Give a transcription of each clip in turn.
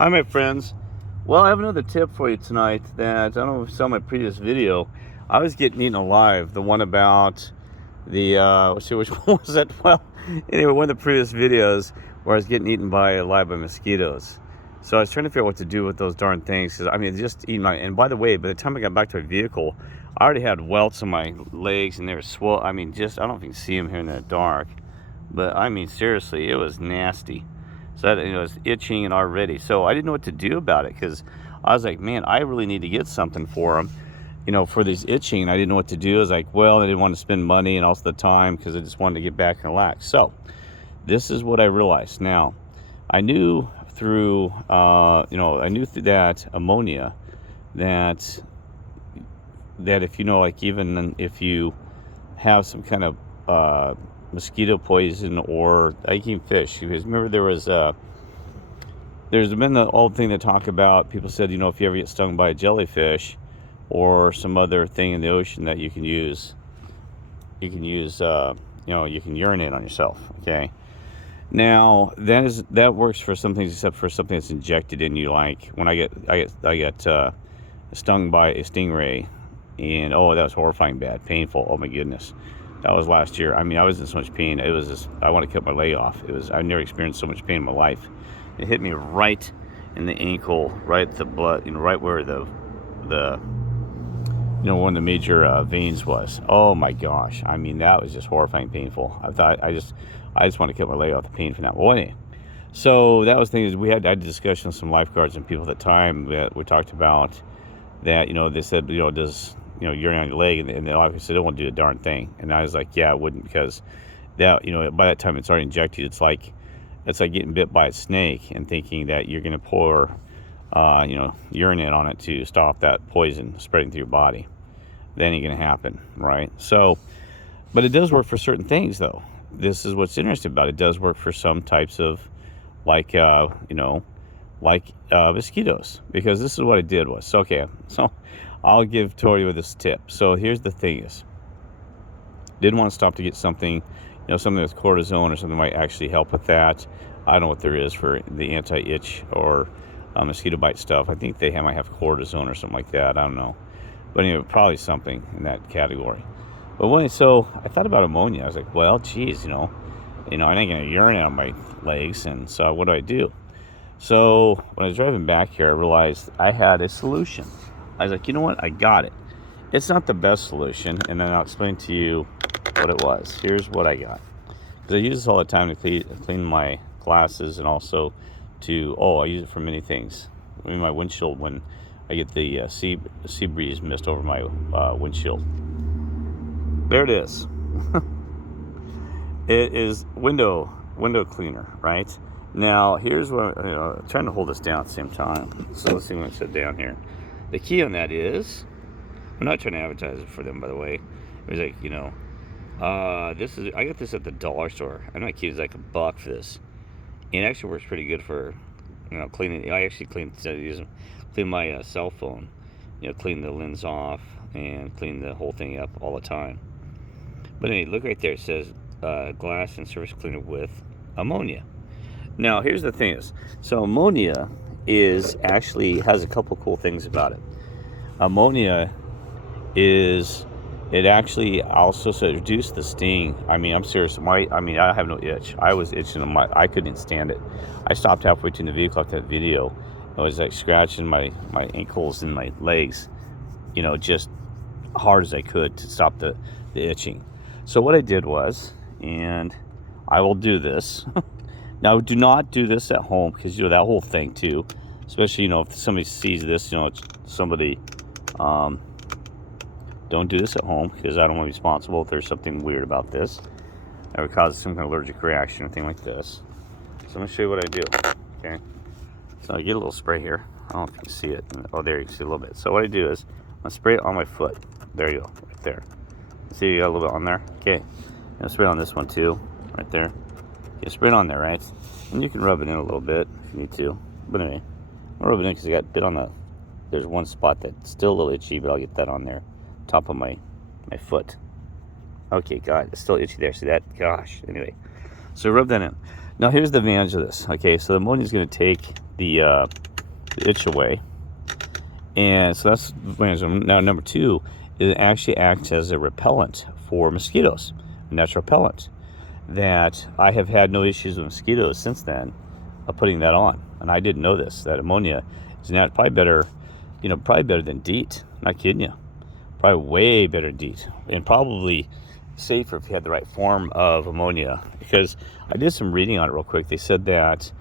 Hi, my friends. Well, I have another tip for you tonight that I don't know if you saw my previous video. I was getting eaten alive. The one about the, let's see, which one was it? Well, anyway, one of the previous videos where I was getting eaten alive by mosquitoes. So I was trying to figure out what to do with those darn things. Because, I mean, just eating my, and by the way, by the time I got back to my vehicle, I already had welts on my legs and they were swollen. I mean, just, I don't know if you can see them here in the dark. But, I mean, seriously, it was nasty. So that, it's itching and already. So I didn't know what to do about it because I was like, man, I really need to get something for them, for these itching. And I didn't know what to do. I was like, well, I didn't want to spend money and also the time because I just wanted to get back and relax. So this is what I realized. Now, I knew through, that ammonia that if like even if you have some kind of mosquito poison or eating fish, because remember there's been the old thing that talk about, people said, if you ever get stung by a jellyfish or some other thing in the ocean that you can use you can urinate on yourself. Okay, now that works for some things except for something that's injected in you, like when I get stung by a stingray, and oh, that was horrifying, bad, painful. Oh my goodness. That was last year. I mean, I was in so much pain. It was just, I want to cut my leg off. I've never experienced so much pain in my life. It hit me right in the ankle, right at the blood, right where the one of the major veins was. Oh my gosh. I mean, that was just horrifying, painful. I just want to cut my leg off the pain from that. Well, anyway, so that was the thing is I had a discussion with some lifeguards and people at the time that we talked about that, they said, does urinate on your leg, and then obviously they don't want to do a darn thing. And I was like, yeah, I wouldn't, because that, by that time it's already injected. It's like getting bit by a snake and thinking that you're going to pour, urinate on it to stop that poison spreading through your body. That ain't going to happen, right? So, but it does work for certain things, though. This is what's interesting about it. It does work for some types of, mosquitoes, because this is what I did was, okay, so I'll give Tori this tip. So here's the thing is, didn't want to stop to get something, something with cortisone or something might actually help with that. I don't know what there is for the anti-itch or mosquito bite stuff. I think they might have cortisone or something like that. I don't know. But anyway, probably something in that category. But so I thought about ammonia. I was like, well, geez, I ain't going to urinate on my legs. And so what do I do? So when I was driving back here, I realized I had a solution. I was like, you know what? I got it. It's not the best solution, and then I'll explain to you what it was. Here's what I got. Because I use this all the time to clean my glasses, and also I use it for many things. I mean, my windshield, when I get the sea breeze mist over my windshield. There it is. It is window cleaner, right? Now, here's what I'm trying to hold this down at the same time. So let's see when I sit down here. The key on that is, I'm not trying to advertise it for them, by the way. It was like, I got this at the dollar store. I'm not kidding, it's like $1 for this. And it actually works pretty good for, cleaning. I actually clean my cell phone, clean the lens off and clean the whole thing up all the time. But anyway, look right there. It says glass and surface cleaner with ammonia. Now, here's the thing is, so ammonia has a couple cool things about it. Ammonia it actually also reduce the sting. I mean, I'm serious. I have no itch. I was itching I couldn't stand it. I stopped halfway between the vehicle after that video. I was like scratching my ankles and my legs, just hard as I could to stop the itching. So what I did was, and I will do this. Now, do not do this at home, because that whole thing too, especially if somebody sees this, somebody don't do this at home, because I don't want to be responsible if there's something weird about this that would cause some kind of allergic reaction or thing like this. So I'm going to show you what I do. Okay, so I get a little spray here. I don't know if you can see it. Oh, there you can see a little bit. So what I do is I'm going to spray it on my foot. There you go, right there. See, you got a little bit on there. Okay, I'm spray it on this one too, right there. You spray it on there, right? And you can rub it in a little bit if you need to. But anyway, I'll rub it in because I got a bit on there's one spot that's still a little itchy, but I'll get that on there, top of my foot. Okay, God, it's still itchy there. See that? Gosh. Anyway, so rub that in. Now here's the advantage of this. Okay, so the ammonia is going to take the the itch away. And so that's now number 2. It actually acts as a repellent for mosquitoes, a natural repellent. That I have had no issues with mosquitoes since then of putting that on. And I didn't know this, that ammonia is now probably better, probably better than DEET. Not kidding you. Probably way better than DEET. And probably safer if you had the right form of ammonia. Because I did some reading on it real quick. They said that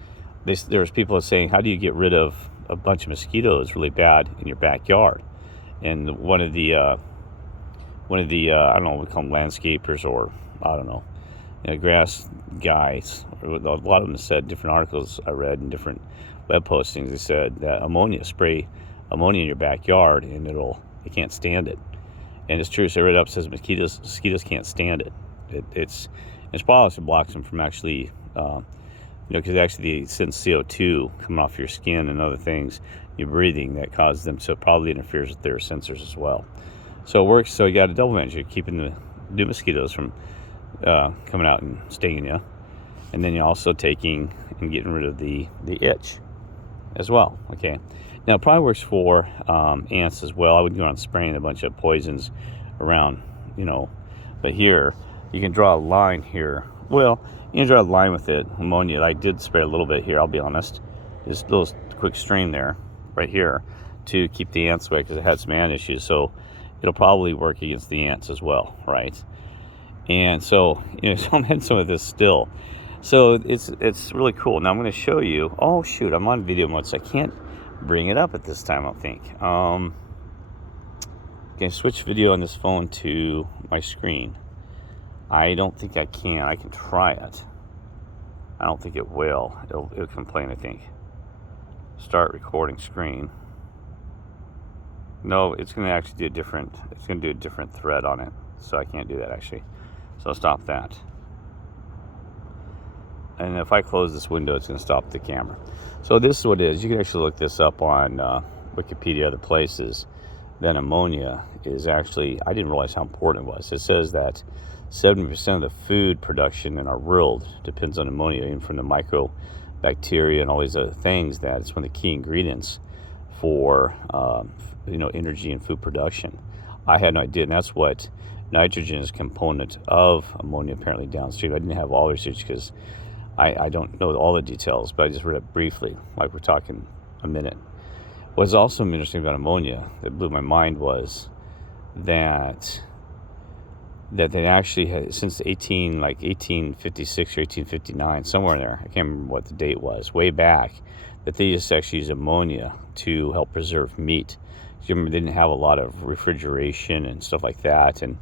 there was people saying, how do you get rid of a bunch of mosquitoes really bad in your backyard? And one of the I don't know, we call them landscapers, or I don't know, grass guys. A lot of them said, different articles I read and different web postings, they said that spray ammonia in your backyard and it can't stand it. And it's true. So I read up, says mosquitoes can't stand it. It's probably also blocks them from actually, because actually they send CO2 coming off your skin and other things you're breathing that causes them, so it probably interferes with their sensors as well. So it works. So you got a double advantage. You're keeping the new mosquitoes from coming out and stinging you, and then you're also taking and getting rid of the itch as well. Okay, now it probably works for ants as well. I wouldn't go around spraying a bunch of poisons around, but here you can draw a line here. Well, you can draw a line with it, ammonia. I did spray a little bit here, I'll be honest, just a little quick stream there right here to keep the ants away, because it had some ant issues. So it'll probably work against the ants as well, right? And so, so I'm in some of this still. So it's really cool. Now I'm going to show you. Oh shoot, I'm on video mode, so I can't bring it up at this time, I think. Can I switch video on this phone to my screen? I don't think I can. I can try it. I don't think it will. It'll complain, I think. Start recording screen. No, it's going to actually do it's going to do a different thread on it. So I can't do that actually. So I'll stop that. And if I close this window, it's going to stop the camera. So this is what it is. You can actually look this up on Wikipedia, other places. Then ammonia is actually, I didn't realize how important it was. It says that 70% of the food production in our world depends on ammonia, even from the microbacteria and all these other things, that it's one of the key ingredients for energy and food production. I had no idea, and that's what nitrogen is a component of ammonia apparently downstream. I didn't have all the research because I don't know all the details, but I just read it briefly, like we're talking a minute. What's also interesting about ammonia that blew my mind was that they actually had, since 1856 or 1859, somewhere in there, I can't remember what the date was, way back, that they just actually use ammonia to help preserve meat. You remember they didn't have a lot of refrigeration and stuff like that, and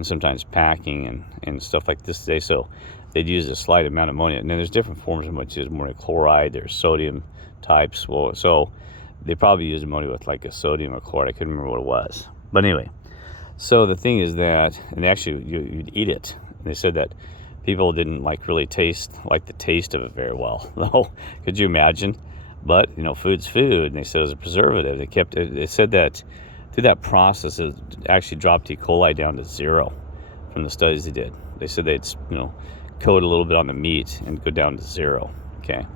sometimes packing and stuff like this today, so they'd use a slight amount of ammonia. And then there's different forms of ammonia. There's ammonia chloride, there's sodium types. Well, so they probably used ammonia with like a sodium or chloride. I couldn't remember what it was. But anyway, so the thing is that, and actually you'd eat it. And they said that people didn't really taste the taste of it very well. No, could you imagine? But food's food, and they said it was a preservative. They said that through that process, it actually dropped E. coli down to 0 from the studies they did. They said they'd coat a little bit on the meat and go down to 0. Okay.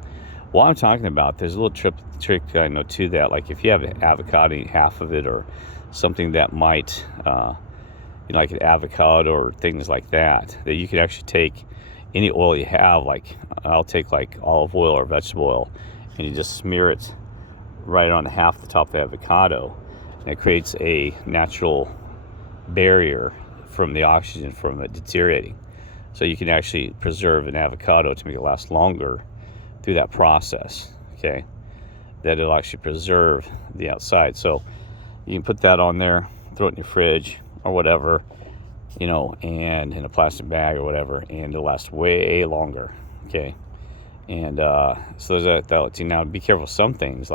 Well, I'm talking about, there's a little trick I know too, that like if you have an avocado, half of it, or something that might, like an avocado or things like that you could actually take any oil you have. Like I'll take like olive oil or vegetable oil, and you just smear it right on half the top of the avocado, and it creates a natural barrier from the oxygen from it deteriorating. So you can actually preserve an avocado to make it last longer through that process, okay? That it'll actually preserve the outside. So you can put that on there, throw it in your fridge or whatever, and in a plastic bag or whatever, and it'll last way longer, okay? And so there's that. Now be careful, some things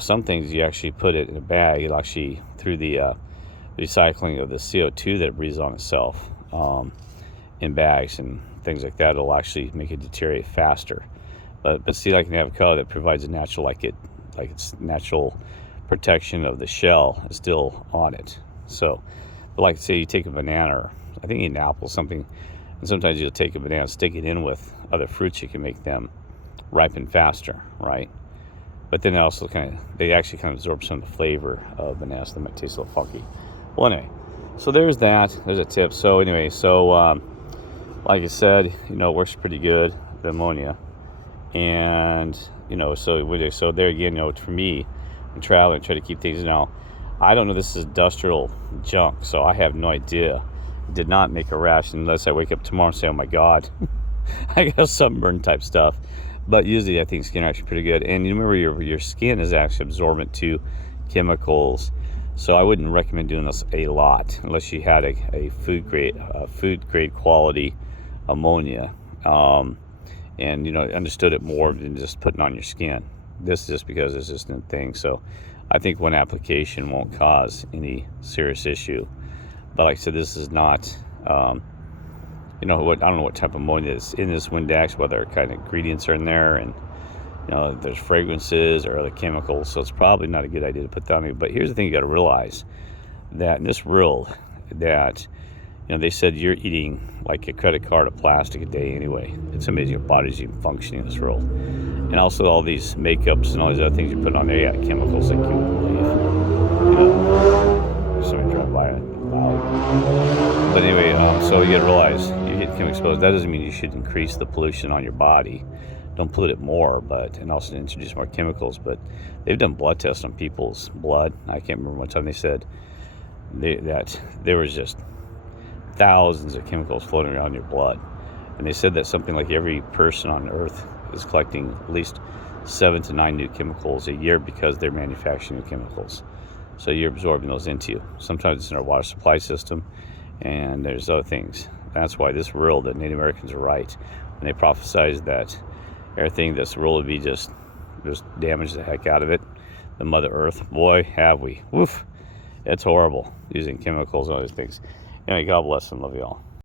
some things you actually put it in a bag, it'll actually, through the recycling of the CO2 that it breathes on itself, in bags and things like that, it'll actually make it deteriorate faster. But see, like an avocado, that provides a natural, its natural protection of the shell is still on it. So, but like say you take a banana, or I think an apple, something, and sometimes you'll take a banana, stick it in with other fruits, you can make them ripen faster, right? But then they actually kind of absorb some of the flavor of the nest that might taste a little funky. Well, anyway, so there's that. There's a tip. So anyway, like I said, it works pretty good, the ammonia. And, so there again, for me, I'm traveling, try to keep things now. I don't know, this is industrial junk, so I have no idea. Did not make a rash unless I wake up tomorrow and say, oh my God, I got sunburn type stuff. But usually I think skin are actually pretty good. And you remember your skin is actually absorbent to chemicals. So I wouldn't recommend doing this a lot unless you had a food grade quality ammonia. And understood it more than just putting on your skin. This is just because it's just a thing. So I think one application won't cause any serious issue. But like I said, this is not, I don't know what type of ammonia is in this Windex, whether kind of ingredients are in there, and there's fragrances or other chemicals. So it's probably not a good idea to put that on you. But here's the thing you got to realize, that in this world, that they said you're eating like a credit card of plastic a day anyway. It's amazing your body's even functioning in this world. And also all these makeups and all these other things you put on there, chemicals like you wouldn't believe. Somebody drive by it loud. But anyway, so you gotta realize you're getting chemical exposed. That doesn't mean you should increase the pollution on your body. Don't pollute it more, and also introduce more chemicals. But they've done blood tests on people's blood. I can't remember what time they said that there was just thousands of chemicals floating around in your blood. And they said that something like every person on earth is collecting at least 7 to 9 new chemicals a year because they're manufacturing new chemicals. So you're absorbing those into you. Sometimes it's in our water supply system, and there's other things. That's why this world, that Native Americans are right when they prophesied that everything this world would be just damage the heck out of it. The Mother Earth, boy, have we. Woof. It's horrible using chemicals and other things. Anyway, God bless and love you all.